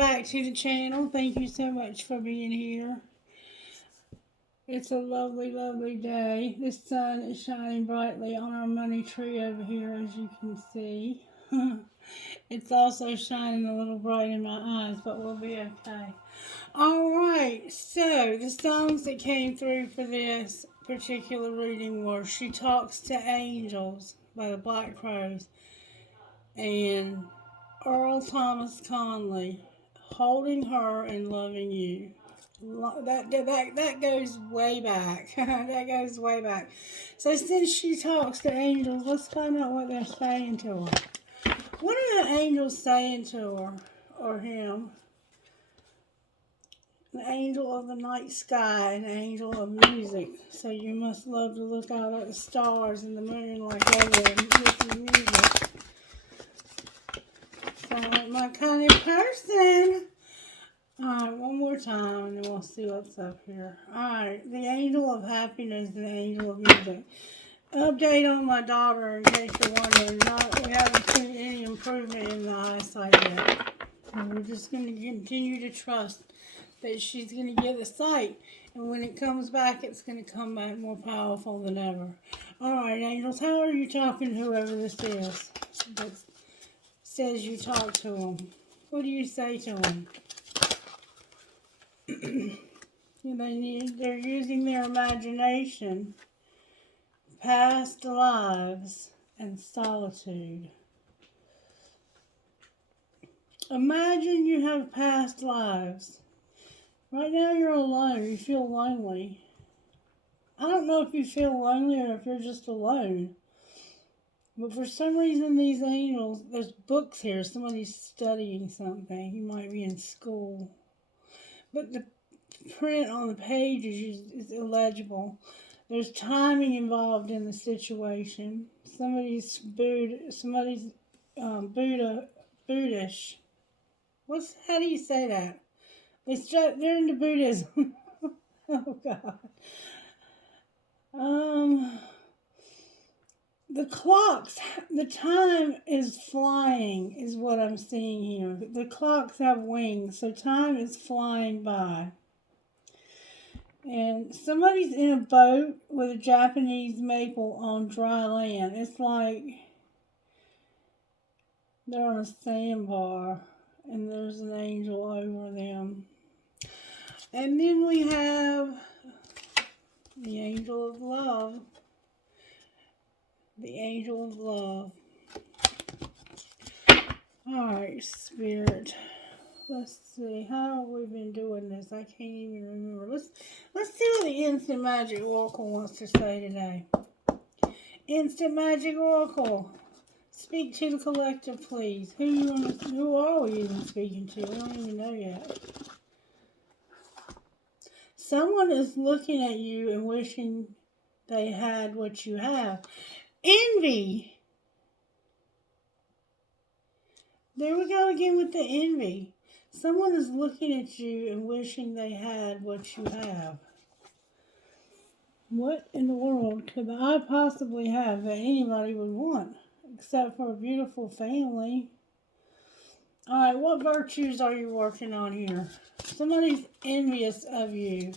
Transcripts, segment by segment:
back to the channel. Thank you so much for being here. It's a lovely, lovely day. The sun is shining brightly on our money tree over here, as you can see. It's also shining a little bright in my eyes, but we'll be okay. Alright, so the songs that came through for this particular reading were She Talks to Angels by the Black Crowes and Earl Thomas Conley, Holding Her and Loving You. That goes way back. That goes way back. So since she talks to angels, let's find out what they're saying to her. What are the angels saying to her or him? The angel of the night sky, an angel of music. So you must love to look out at the stars and the moon like I would and listen to music. Sound like my kind of person. Alright, one more time and then we'll see what's up here. Alright, the angel of happiness and the angel of music. Update on my daughter in case you're wondering. We haven't seen any improvement in the eyesight yet. And we're just going to continue to trust that she's going to get the sight. And when it comes back, it's going to come back more powerful than ever. Alright, angels, how are you talking to whoever this is that says you talk to them? What do you say to them? They're using their imagination, past lives, and solitude. Imagine you have past lives. Right now you're alone. You feel lonely. I don't know if you feel lonely or if you're just alone. But for some reason these angels, there's books here. Somebody's studying something. You might be in school. But the print on the page is illegible. There's timing involved in the situation. Somebody's Buddhish. How do you say that? They're into Buddhism. Oh God. The time is flying, is what I'm seeing here. The clocks have wings, so time is flying by. And somebody's in a boat with a Japanese maple on dry land. It's like they're on a sandbar, and there's an angel over them. And then we have the angel of love. The angel of love. Alright, Spirit. Let's see. How have we been doing this? I can't even remember. Let's see what the Instant Magic Oracle wants to say today. Instant Magic Oracle. Speak to the collective, please. Who are we even speaking to? We don't even know yet. Someone is looking at you and wishing they had what you have. Envy. There we go again with the envy. Someone is looking at you and wishing they had what you have. What in the world could I possibly have that anybody would want? Except for a beautiful family. Alright, what virtues are you working on here? Somebody's envious of you.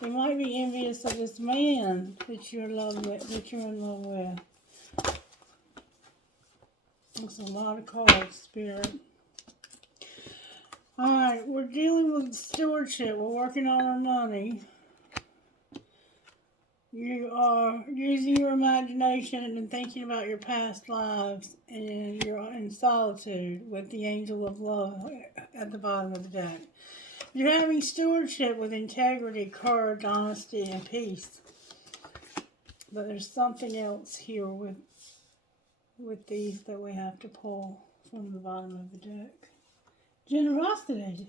They might be envious of this man that you're in love with. That's a lot of cards, Spirit. Alright, we're dealing with stewardship. We're working on our money. You are using your imagination and thinking about your past lives, and you're in solitude with the angel of love at the bottom of the deck. You're having stewardship with integrity, courage, honesty, and peace. But there's something else here with these that we have to pull from the bottom of the deck. Generosity.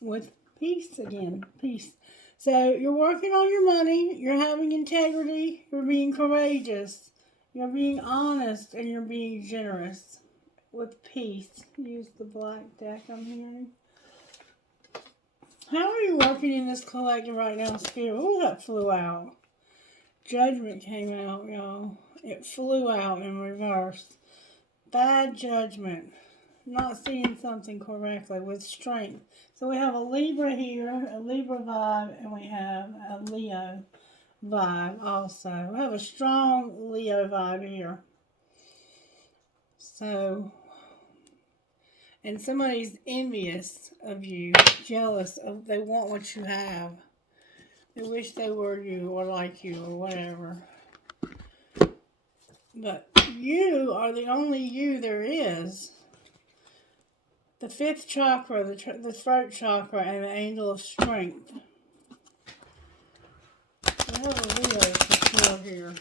With peace again. Peace. So you're working on your money. You're having integrity. You're being courageous. You're being honest. And you're being generous. With peace. Use the black deck I'm hearing. How are you working in this collective right now, Spirit? Oh, that flew out. Judgment came out, y'all. It flew out in reverse. Bad judgment. not seeing something correctly with strength. So we have a Libra here, a Libra vibe, and we have a Leo vibe also. We have a strong Leo vibe here. So, and somebody's envious of you, jealous of, they want what you have. They wish they were you or like you or whatever. But you are the only you there is. The fifth chakra, the throat chakra, and the angel of strength. We have a Leo for sure here.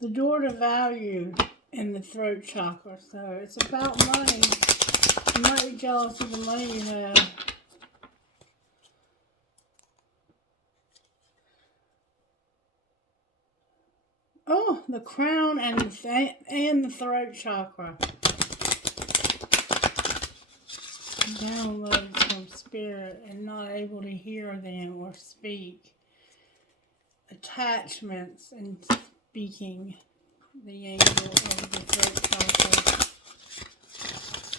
The door to value in the throat chakra. So it's about money. You might be jealous of the money you have. Oh, the crown and the throat chakra. Downloads from spirit and not able to hear them or speak. Attachments and speaking. The angel of the throat chakra.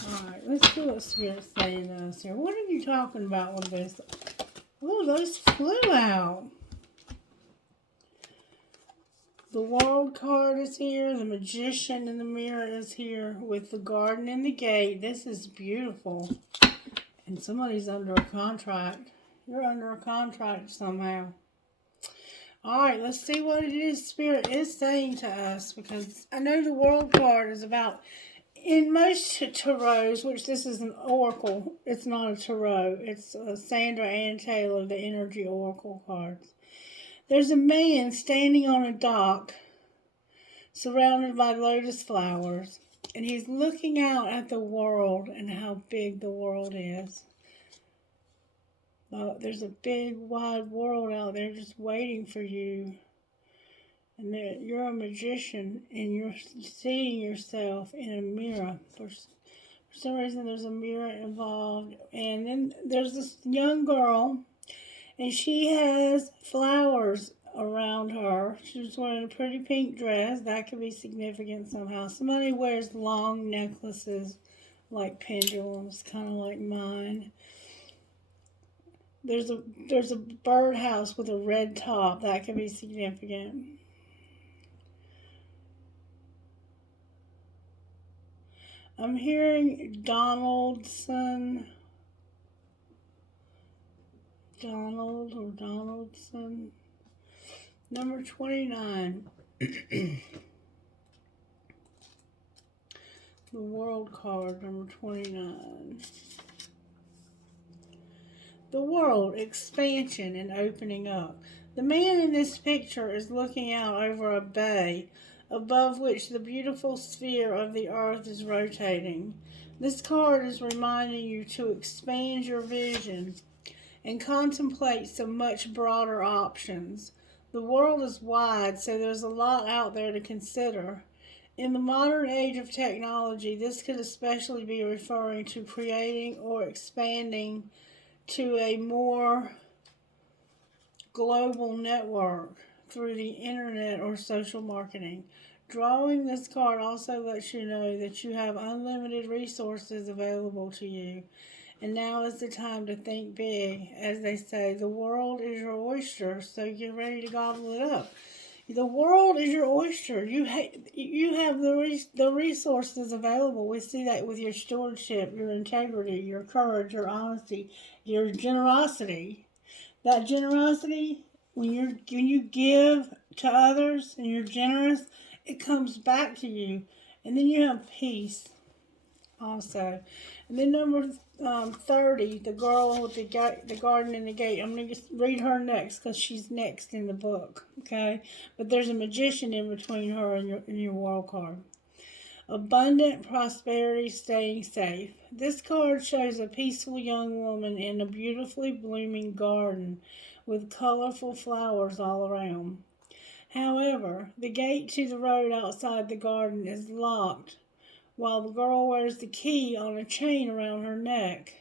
Alright, let's see what Spirit's saying to us here. What are you talking about with this? Oh, those flew out. The World card is here. The Magician in the mirror is here with the Garden and the Gate. This is beautiful. And somebody's under a contract. You're under a contract somehow. Alright, let's see what it is Spirit is saying to us. Because I know the World card is about, in most tarots, which this is an oracle, it's not a tarot. It's Sandra Ann Taylor, the energy oracle cards. There's a man standing on a dock surrounded by lotus flowers. And he's looking out at the world and how big the world is. There's a big, wide world out there just waiting for you. And you're a magician and you're seeing yourself in a mirror. For some reason, there's a mirror involved. And then there's this young girl, and she has flowers around her. She's wearing a pretty pink dress. That could be significant somehow. Somebody wears long necklaces like pendulums, kind of like mine. There's a birdhouse with a red top. That could be significant. I'm hearing Donaldson. Donald or Donaldson. Number 29. The World card, number 29. The world, expansion and opening up. The man in this picture is looking out over a bay, above which the beautiful sphere of the earth is rotating. This card is reminding you to expand your vision and contemplate some much broader options. The world is wide, so there's a lot out there to consider. In the modern age of technology, this could especially be referring to creating or expanding to a more global network through the internet or social marketing. Drawing this card also lets you know that you have unlimited resources available to you. And now is the time to think big. As they say, the world is your oyster, so get ready to gobble it up. The world is your oyster. You have the resources available. We see that with your stewardship, your integrity, your courage, your honesty, your generosity. That generosity, when you give to others and you're generous, it comes back to you. And then you have peace also. And then number 30, the girl with the garden and the gate. I'm going to read her next because she's next in the book, okay? But there's a magician in between her and your world card. Abundant prosperity, staying safe. This card shows a peaceful young woman in a beautifully blooming garden with colorful flowers all around. However, the gate to the road outside the garden is locked, while the girl wears the key on a chain around her neck.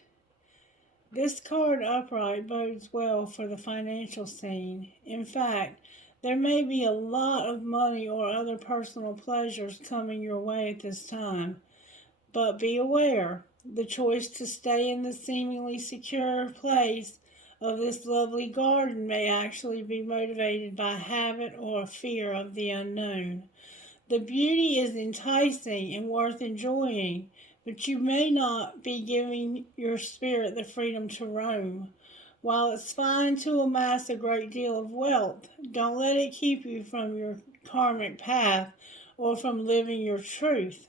This card upright bodes well for the financial scene. In fact, There may be a lot of money or other personal pleasures coming your way at this time, but be aware, the choice to stay in the seemingly secure place of this lovely garden may actually be motivated by habit or a fear of the unknown. The beauty is enticing and worth enjoying, but you may not be giving your spirit the freedom to roam. While it's fine to amass a great deal of wealth, don't let it keep you from your karmic path or from living your truth.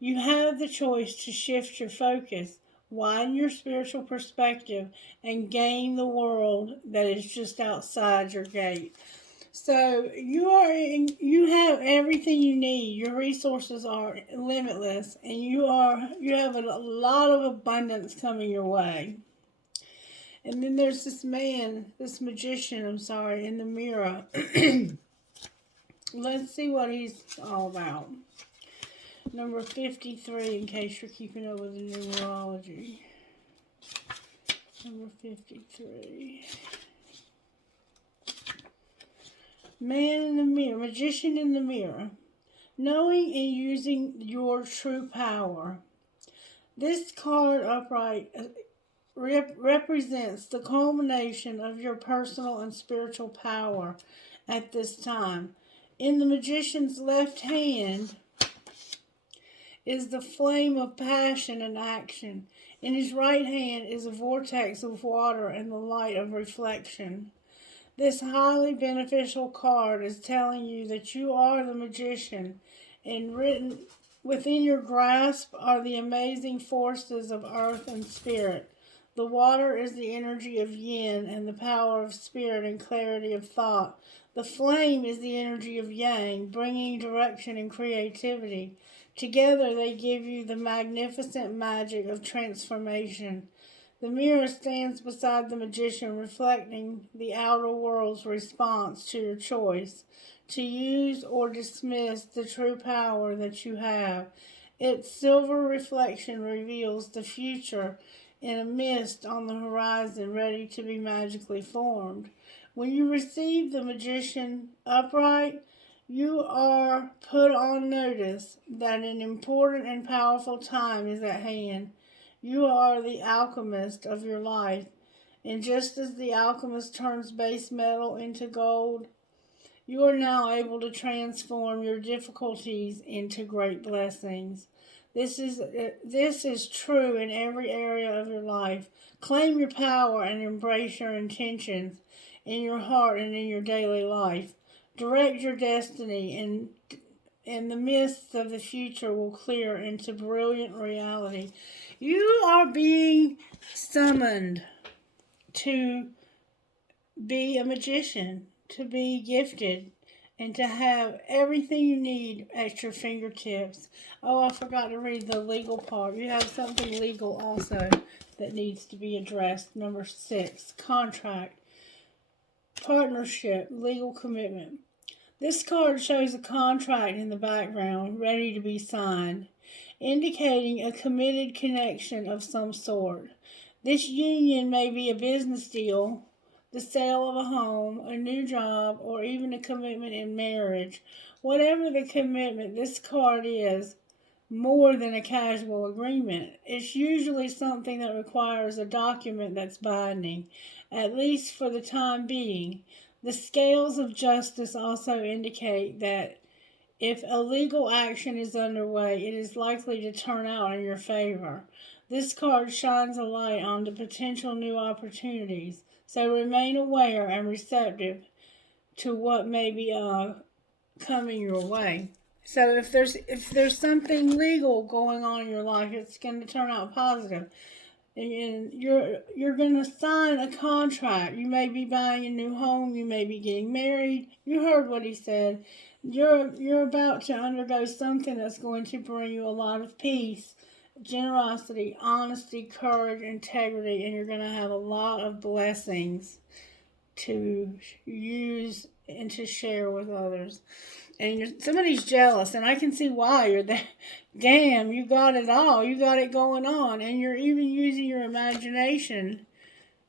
You have the choice to shift your focus, widen your spiritual perspective, and gain the world that is just outside your gate. So you have everything you need. Your resources are limitless, and you have a lot of abundance coming your way. And then there's this magician, in the mirror. Let's see what he's all about. Number 53, in case you're keeping up with the numerology. Number 53. Man in the mirror, magician in the mirror. Knowing and using your true power. This card upright represents the culmination of your personal and spiritual power at this time. In the magician's left hand is the flame of passion and action. In his right hand is a vortex of water and the light of reflection. This highly beneficial card is telling you that you are the magician, and written within your grasp are the amazing forces of earth and spirit. The water is the energy of yin and the power of spirit and clarity of thought. The flame is the energy of yang, bringing direction and creativity. Together they give you the magnificent magic of transformation. The mirror stands beside the magician, reflecting the outer world's response to your choice to use or dismiss the true power that you have. Its silver reflection reveals the future in a mist on the horizon ready to be magically formed. When you receive the magician upright, you are put on notice that an important and powerful time is at hand. You are the alchemist of your life, and just as the alchemist turns base metal into gold, you are now able to transform your difficulties into great blessings. This is true in every area of your life. Claim your power and embrace your intentions in your heart and in your daily life. Direct your destiny, and the mists of the future will clear into brilliant reality. You are being summoned to be a magician, to be gifted, and to have everything you need at your fingertips. Oh, I forgot to read the legal part. You have something legal also that needs to be addressed. Number 6, contract, partnership, legal commitment. This card shows a contract in the background ready to be signed, indicating a committed connection of some sort. This union may be a business deal, the sale of a home, a new job, or even a commitment in marriage. Whatever the commitment, this card is more than a casual agreement. It's usually something that requires a document that's binding, at least for the time being. The scales of justice also indicate that if a legal action is underway, it is likely to turn out in your favor. This card shines a light on the potential new opportunities, so remain aware and receptive to what may be coming your way. So if there's something legal going on in your life, it's going to turn out positive. And you're going to sign a contract. You may be buying a new home. You may be getting married. You heard what he said. You're about to undergo something that's going to bring you a lot of peace, generosity, honesty, courage, integrity, and you're going to have a lot of blessings to use and to share with others. And somebody's jealous, and I can see why. You're there. Damn, you got it all. You got it going on, and you're even using your imagination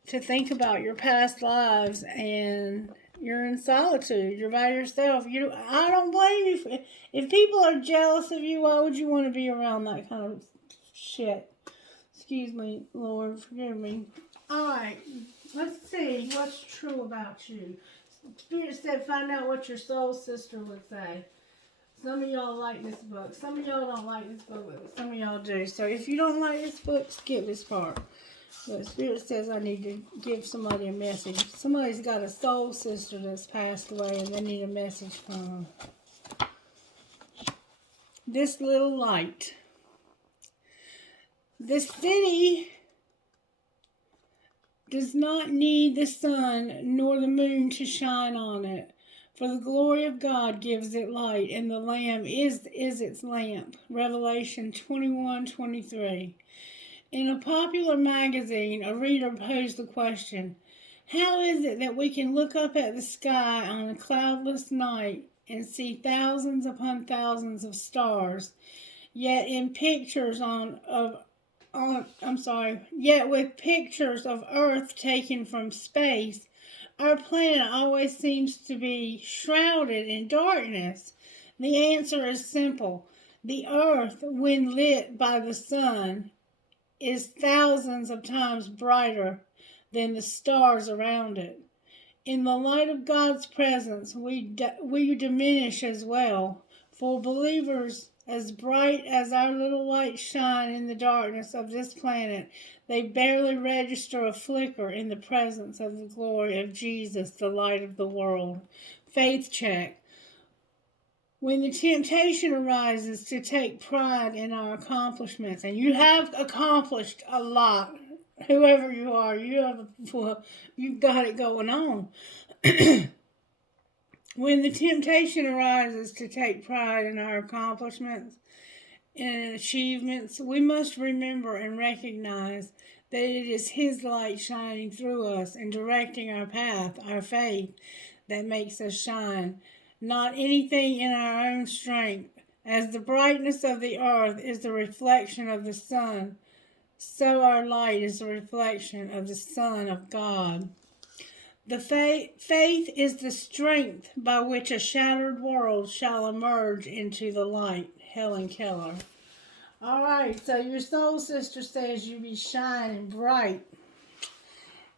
to think about your past lives and You're in solitude. You're by yourself. I don't blame you. If people are jealous of you, why would you want to be around that kind of shit? Excuse me, Lord, forgive me. Alright, let's see what's true about you. Spirit said find out what your soul sister would say. Some of y'all like this book. Some of y'all don't like this book, but some of y'all do. So if you don't like this book, skip this part. But Spirit says I need to give somebody a message. Somebody's got a soul sister that's passed away and they need a message from her. This little light. The city does not need the sun nor the moon to shine on it, for the glory of God gives it light, and the Lamb is its lamp. Revelation 21:23. In a popular magazine, a reader posed the question, how is it that we can look up at the sky on a cloudless night and see thousands upon thousands of stars, yet with pictures of Earth taken from space, our planet always seems to be shrouded in darkness? The answer is simple. The Earth, when lit by the sun, is thousands of times brighter than the stars around it. In the light of God's presence, we diminish as well. For believers, as bright as our little lights shine in the darkness of this planet, they barely register a flicker in the presence of the glory of Jesus, the light of the world. Faith check. When the temptation arises to take pride in our accomplishments, and you have accomplished a lot, whoever you are, you've got it going on. When the temptation arises to take pride in our accomplishments and achievements, we must remember and recognize that it is His light shining through us and directing our path, our faith, that makes us shine, not anything in our own strength. As the brightness of the earth is the reflection of the sun, so our light is the reflection of the Son of God. The faith is the strength by which a shattered world shall emerge into the light. Helen Keller. All right, so your soul sister says you be shining bright.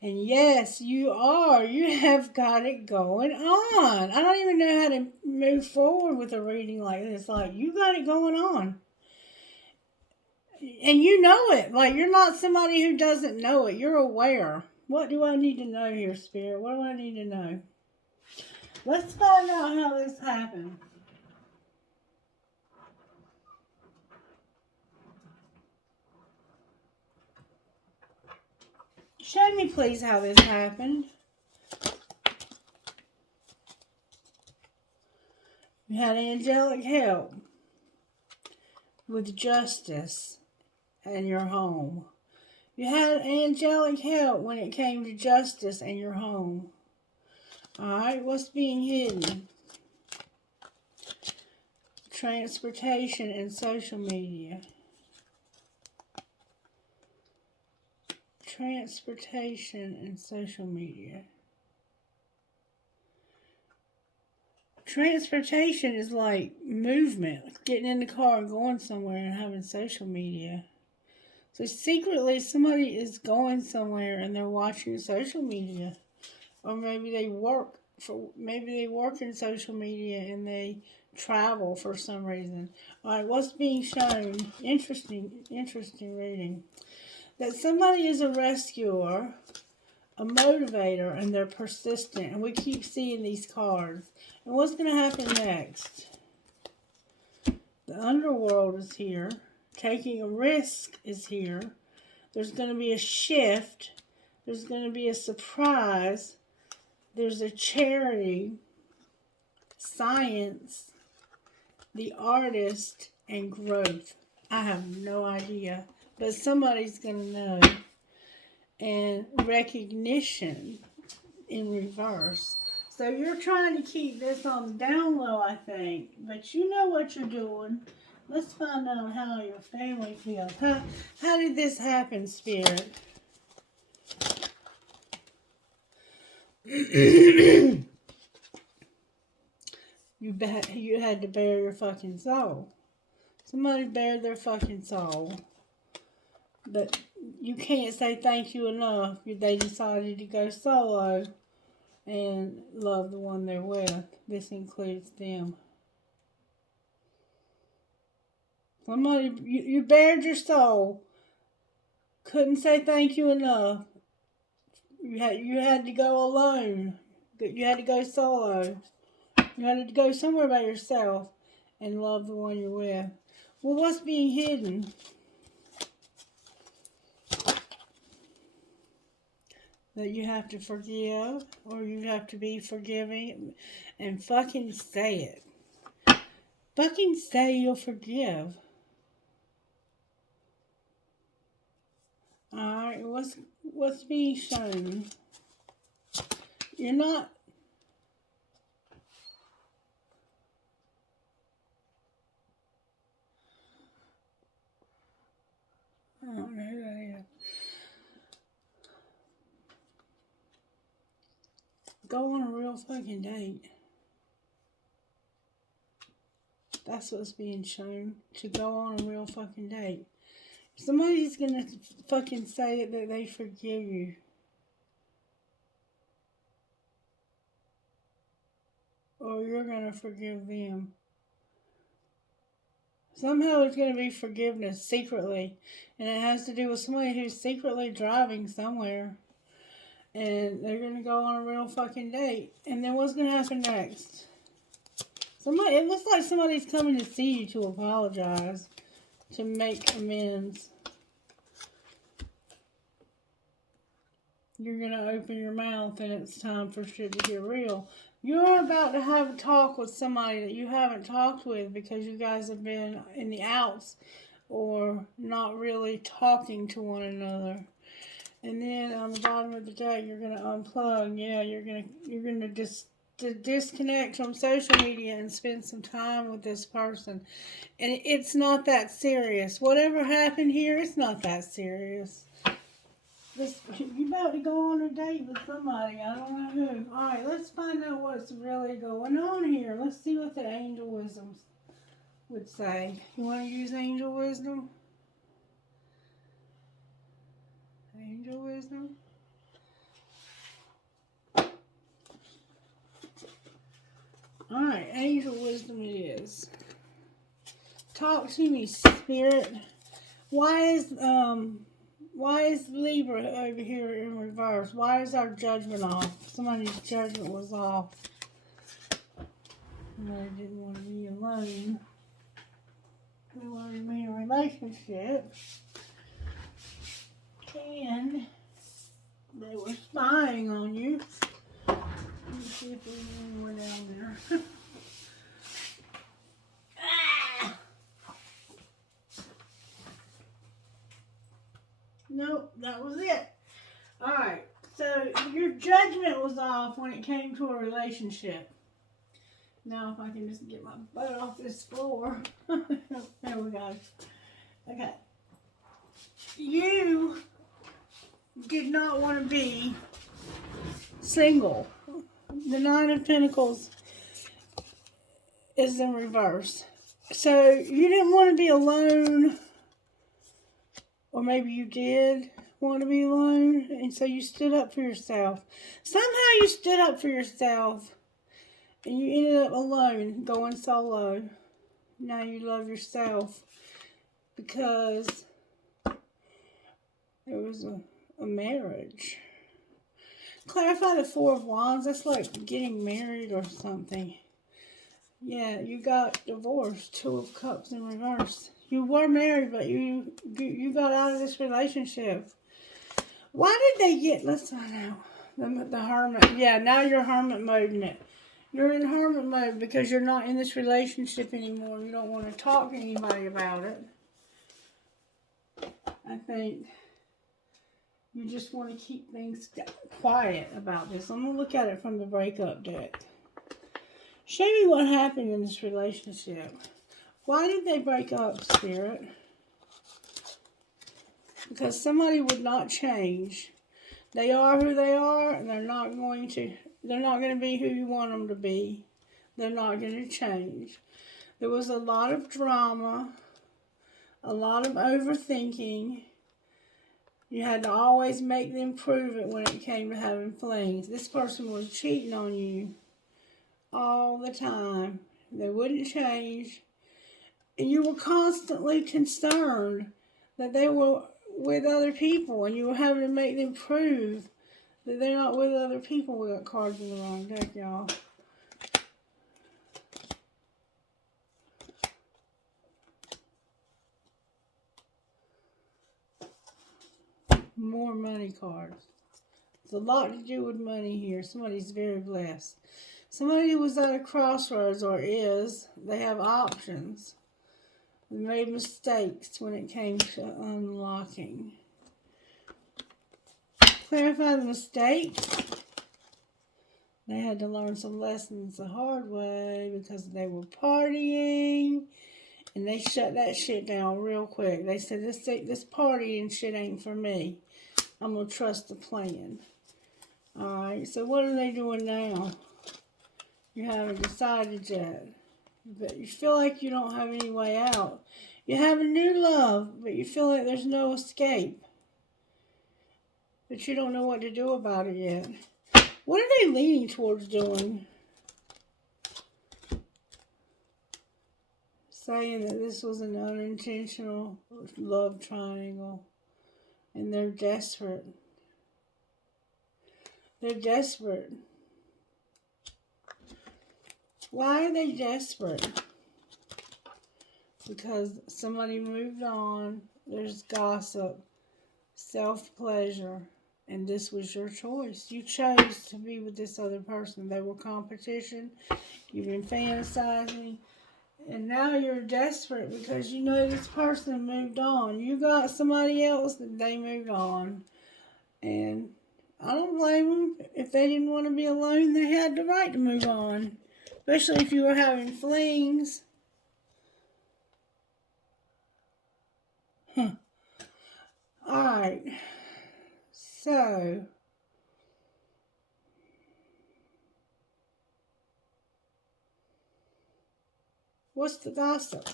And yes, you are. You have got it going on. I don't even know how to move forward with a reading like this. Like, you got it going on. And you know it. Like, you're not somebody who doesn't know it. You're aware. What do I need to know here, Spirit? What do I need to know? Let's find out how this happened. Show me, please, how this happened. You had angelic help with justice in your home. You had angelic help when it came to justice in your home. Alright, what's being hidden? Transportation and social media. Transportation and social media. Transportation is like movement, getting in the car and going somewhere and having social media. So secretly somebody is going somewhere and they're watching social media. Or maybe they work in social media and they travel for some reason. Alright, what's being shown? Interesting reading. That somebody is a rescuer, a motivator, and they're persistent. And we keep seeing these cards. And what's going to happen next? The underworld is here. Taking a risk is here. There's going to be a shift. There's going to be a surprise. There's a charity, science, the artist, and growth. I have no idea. But somebody's going to know. And recognition in reverse. So you're trying to keep this on the down low, I think. But you know what you're doing. Let's find out how your family feels. How did this happen, Spirit? you had to bare your fucking soul. Somebody bared their fucking soul. But you can't say thank you enough. They decided to go solo and love the one they're with. This includes them. Somebody, you bared your soul. Couldn't say thank you enough. You had to go alone. You had to go solo. You had to go somewhere by yourself and love the one you're with. Well, what's being hidden? That you have to forgive, or you have to be forgiving, and fucking say it. Fucking say you'll forgive. Alright, what's being shown? You're not... I don't know who that is. Go on a real fucking date. That's what's being shown. To go on a real fucking date. Somebody's gonna fucking say that they forgive you. Or you're gonna forgive them. Somehow it's gonna be forgiveness secretly. And it has to do with somebody who's secretly driving somewhere. And they're gonna go on a real fucking date. And then what's gonna happen next? It looks like somebody's coming to see you to apologize. To make amends. You're going to open your mouth and it's time for shit to get real. You're about to have a talk with somebody that you haven't talked with because you guys have been in the outs or not really talking to one another. And then on the bottom of the day, you're going to unplug. Yeah, you're going to just disconnect from social media and spend some time with this person. And it's not that serious. Whatever happened here, it's not that serious. You about to go on a date with somebody. I don't know who. Alright, let's find out what's really going on here. Let's see what the angel wisdom would say. You want to use angel wisdom? Angel wisdom? Alright, angel wisdom it is. Talk to me, spirit. Why is Libra over here in reverse? Why is our judgment off? Somebody's judgment was off. Somebody didn't want to be alone. They wanted to be in a relationship. And they were spying on you. Let's see if there's anyone down there. Nope, that was it. Alright, so your judgment was off when it came to a relationship. Now if I can just get my butt off this floor. There we go. Okay. You did not want to be single. The Nine of Pentacles is in reverse. So you didn't want to be alone. Or maybe you did want to be alone, and so you stood up for yourself. Somehow you stood up for yourself, and you ended up alone, going solo. Now you love yourself, because there was a marriage. Clarify the Four of Wands. That's like getting married or something. Yeah, you got divorced. Two of Cups in reverse. You were married, but you got out of this relationship. Why did they get... Let's find out. The Hermit. Yeah, now you're Hermit mode in it. You're in Hermit mode because you're not in this relationship anymore. You don't want to talk to anybody about it. I think you just want to keep things quiet about this. I'm going to look at it from the breakup deck. Show me what happened in this relationship. Why did they break up, Spirit? Because somebody would not change. They are who they are, and they're not going to be who you want them to be. they're not going to change. There was a lot of drama, a lot of overthinking. You had to always make them prove it when it came to having flings. This person was cheating on you all the time. They wouldn't change. And you were constantly concerned that they were with other people, and you were having to make them prove that they're not with other people. We got cards in the wrong deck, y'all. More money cards. It's a lot to do with money here. Somebody's very blessed. Somebody was at a crossroads, or is. They have options. They made mistakes when it came to unlocking. Clarify the mistakes. They had to learn some lessons the hard way because they were partying. And they shut that shit down real quick. They said, this partying shit ain't for me. I'm going to trust the plan. Alright, so what are they doing now? You haven't decided yet. But you feel like you don't have any way out. You have a new love, but you feel like there's no escape. But you don't know what to do about it yet. What are they leaning towards doing? Saying that this was an unintentional love triangle. And they're desperate. They're desperate. Why are they desperate? Because somebody moved on. There's gossip. Self-pleasure. And this was your choice. You chose to be with this other person. They were competition. You've been fantasizing. And now you're desperate because you know this person moved on. You got somebody else that they moved on. And I don't blame them. If they didn't want to be alone, they had the right to move on. Especially if you were having flings. Alright. So, what's the gossip?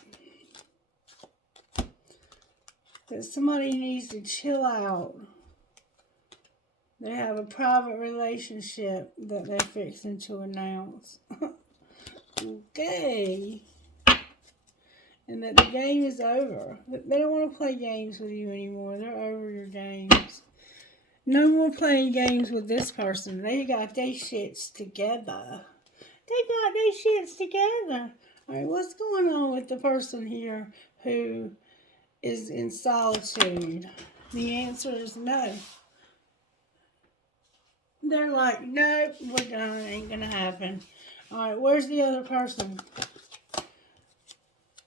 That somebody needs to chill out. They have a private relationship that they're fixing to announce. Okay. And that the game is over. They don't want to play games with you anymore. They're over your games. No more playing games with this person. They got their shits together. They got their shits together. Alright, what's going on with the person here who is in solitude? The answer is no. They're like, nope, we're done. It ain't gonna happen. Alright, where's the other person?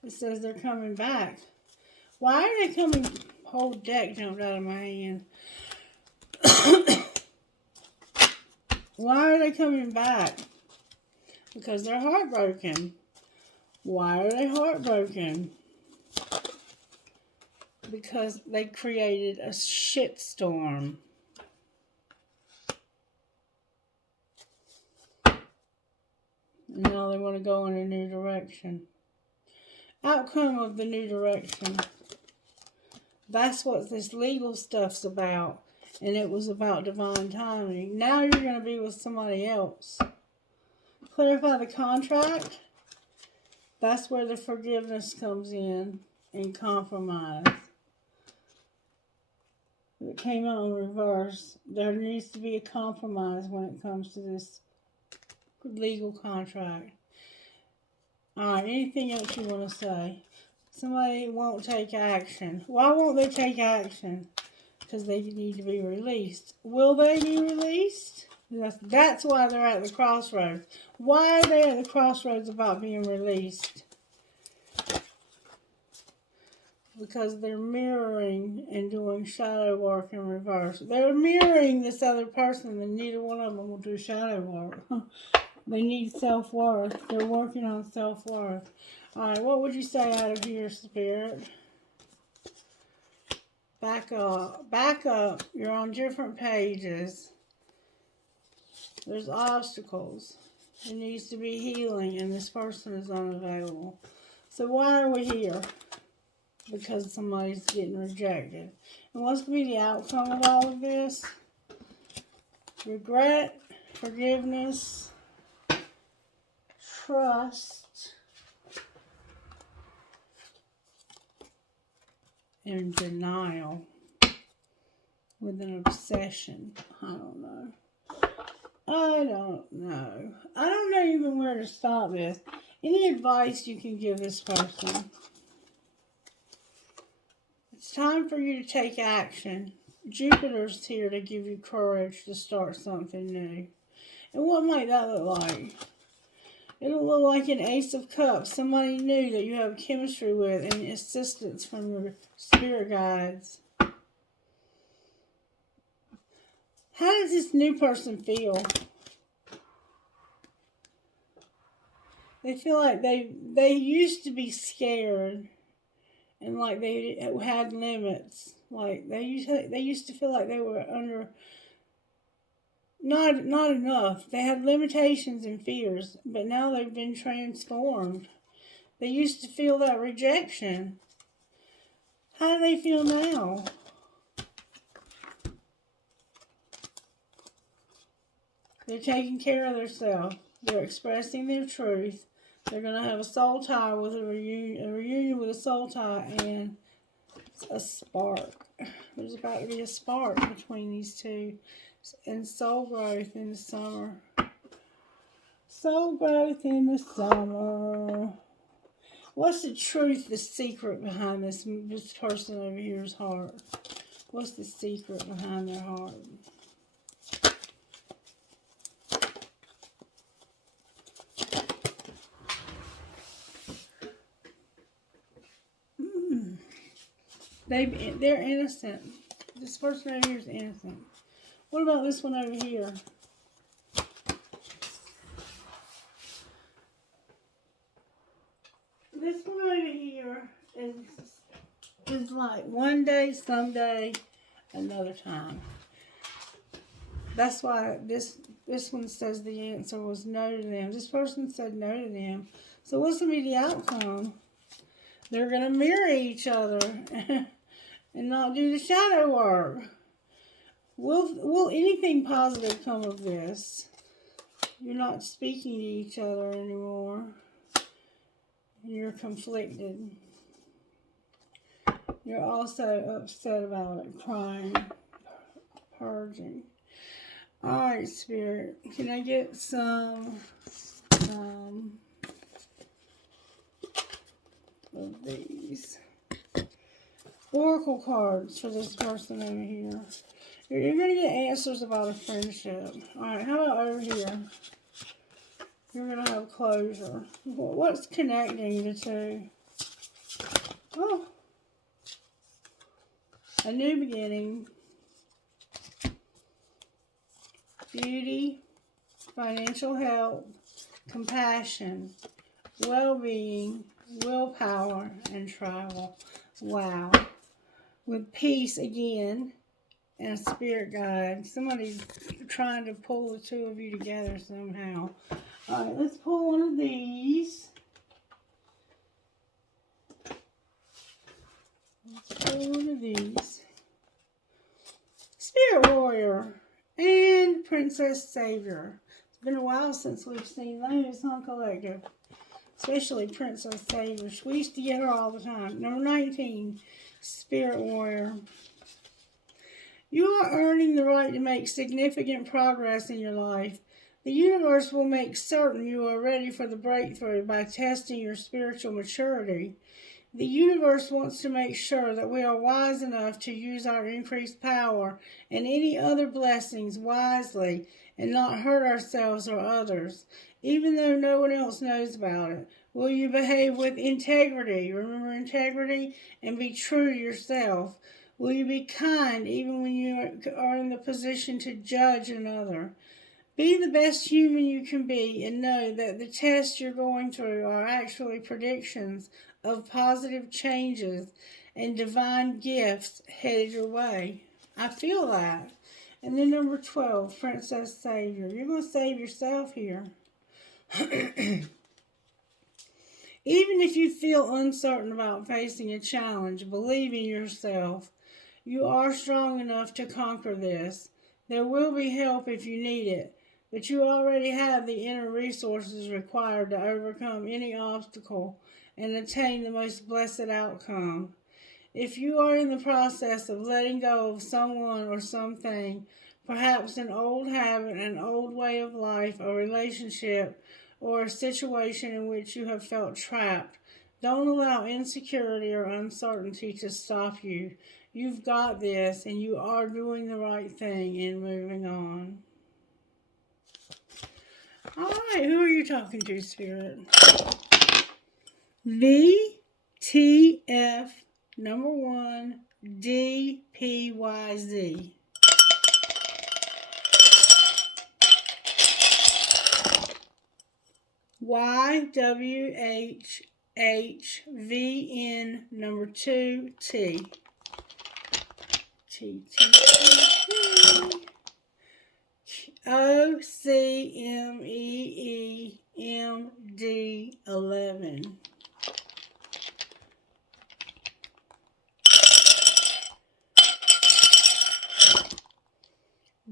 It says they're coming back. Why are they coming? Whole deck jumped out of my hand. Why are they coming back? Because they're heartbroken. Why are they heartbroken? Because they created a shitstorm. Now they want to go in a new direction. Outcome of the new direction. That's what this legal stuff's about. And it was about divine timing. Now you're going to be with somebody else. Clarify the contract. That's where the forgiveness comes in. And compromise. It came out in reverse. There needs to be a compromise when it comes to this legal contract. Alright, anything else you want to say? Somebody won't take action. Why won't they take action? Because they need to be released. Will they be released? That's why they're at the crossroads. Why are they at the crossroads about being released? Because they're mirroring and doing shadow work in reverse. They're mirroring this other person, and neither one of them will do shadow work. They need self-worth. They're working on self-worth. Alright, what would you say out of here, Spirit? Back up. Back up. You're on different pages. There's obstacles. There needs to be healing, and this person is unavailable. So why are we here? Because somebody's getting rejected. And what's going to be the outcome of all of this? Regret, forgiveness, trust, and denial with an obsession. I don't know. I don't know even where to stop this. Any advice you can give this person? It's time for you to take action. Jupiter's here to give you courage to start something new. And what might that look like? It'll look like an Ace of Cups, somebody new that you have chemistry with, and assistance from your spirit guides. How does this new person feel? They feel like they used to be scared, and like they had limits. Like they used to feel like they were under not enough. They had limitations and fears, but now they've been transformed. They used to feel that rejection. How do they feel now? They're taking care of themselves. They're expressing their truth. They're going to have a soul tie with a reunion with a soul tie and a spark. There's about to be a spark between these two. And soul growth in the summer. Soul growth in the summer. What's the truth, the secret behind this person over here's heart? What's the secret behind their heart? They're innocent. This person over here is innocent. What about this one over here? This one over here is like one day, someday, another time. That's why this one says the answer was no to them. This person said no to them. So what's going to be the outcome? They're going to mirror each other and not do the shadow work. Will anything positive come of this? You're not speaking to each other anymore. You're conflicted. You're also upset about it, crying, purging. Alright, Spirit. Can I get some of these oracle cards for this person over here? You're going to get answers about a friendship. Alright, how about over here? You're going to have closure. What's connecting the two? Oh. A new beginning. Beauty. Financial health. Compassion. Well-being. Willpower. And travel. Wow. With peace again. And a spirit guide. Somebody's trying to pull the two of you together somehow. Alright, let's pull one of these. Let's pull one of these. Spirit Warrior and Princess Savior. It's been a while since we've seen those, huh, Collective? Especially Princess Savior. We used to get her all the time. Number 19, Spirit Warrior. You are earning the right to make significant progress in your life. The universe will make certain you are ready for the breakthrough by testing your spiritual maturity. The universe wants to make sure that we are wise enough to use our increased power and any other blessings wisely and not hurt ourselves or others, even though no one else knows about it. Will you behave with integrity? Remember integrity? And be true to yourself. Will you be kind even when you are in the position to judge another? Be the best human you can be and know that the tests you're going through are actually predictions of positive changes and divine gifts headed your way. I feel that. And then number 12, Princess Savior. You're going to save yourself here. Even if you feel uncertain about facing a challenge, believe in yourself. You are strong enough to conquer this. There will be help if you need it, but you already have the inner resources required to overcome any obstacle and attain the most blessed outcome. If you are in the process of letting go of someone or something, perhaps an old habit, an old way of life, a relationship, or a situation in which you have felt trapped, don't allow insecurity or uncertainty to stop you. You've got this, and you are doing the right thing in moving on. All right, who are you talking to, Spirit? VTF number 1 DPYZ. YWHHVN number 2 T. T. OCMEEMD11.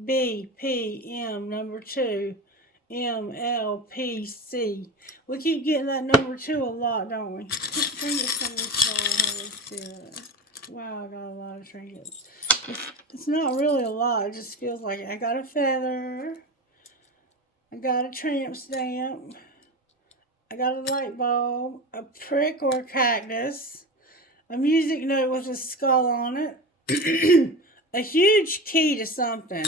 BPM number 2 MLPC. We keep getting that number 2 a lot, don't we? Trinkets from this ball, Holy Spirit. Wow, I got a lot of trinkets. It's not really a lot. It just feels like it. I got a feather. I got a tramp stamp. I got a light bulb, a prick or a cactus, a music note with a skull on it, a huge key to something,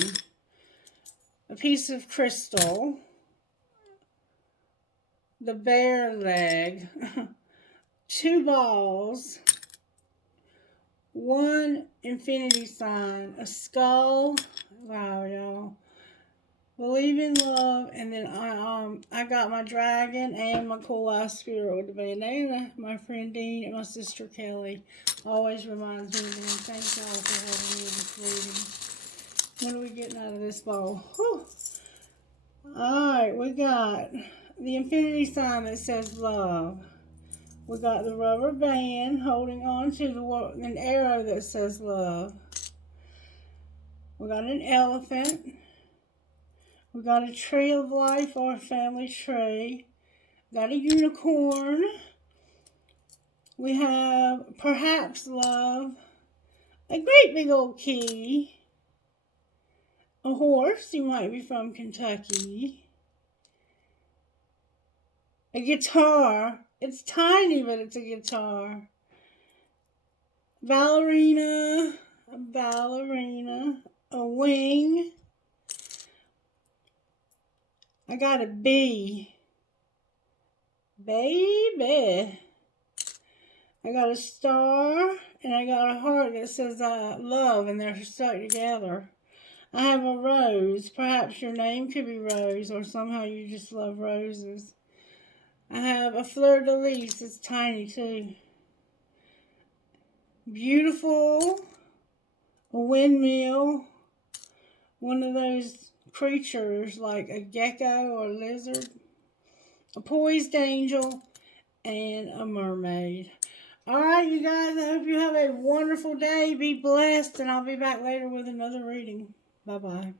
a piece of crystal, the bear leg, 2 balls, 1 infinity sign, a skull. Wow, y'all. Believe in love, and then I got my dragon and my cool ass spirit with the bandana. My friend Dean and my sister Kelly always reminds me of them. Thank God for having me in this reading. What are we getting out of this bowl? Whew. Alright, we got the infinity sign that says love. We got the rubber band holding on to an arrow that says love. We got an elephant. We got a tree of life or a family tree. Got a unicorn. We have perhaps love. A great big old key. A horse. You might be from Kentucky. A guitar. It's tiny, but it's a guitar. Ballerina. A ballerina. A wing. I got a bee. Baby. I got a star, and I got a heart that says love, and they're stuck together. I have a rose. Perhaps your name could be Rose, or somehow you just love roses. I have a fleur-de-lis. It's tiny, too. Beautiful. A windmill. One of those creatures like a gecko or a lizard. A poised angel. And a mermaid. Alright, you guys. I hope you have a wonderful day. Be blessed. And I'll be back later with another reading. Bye-bye.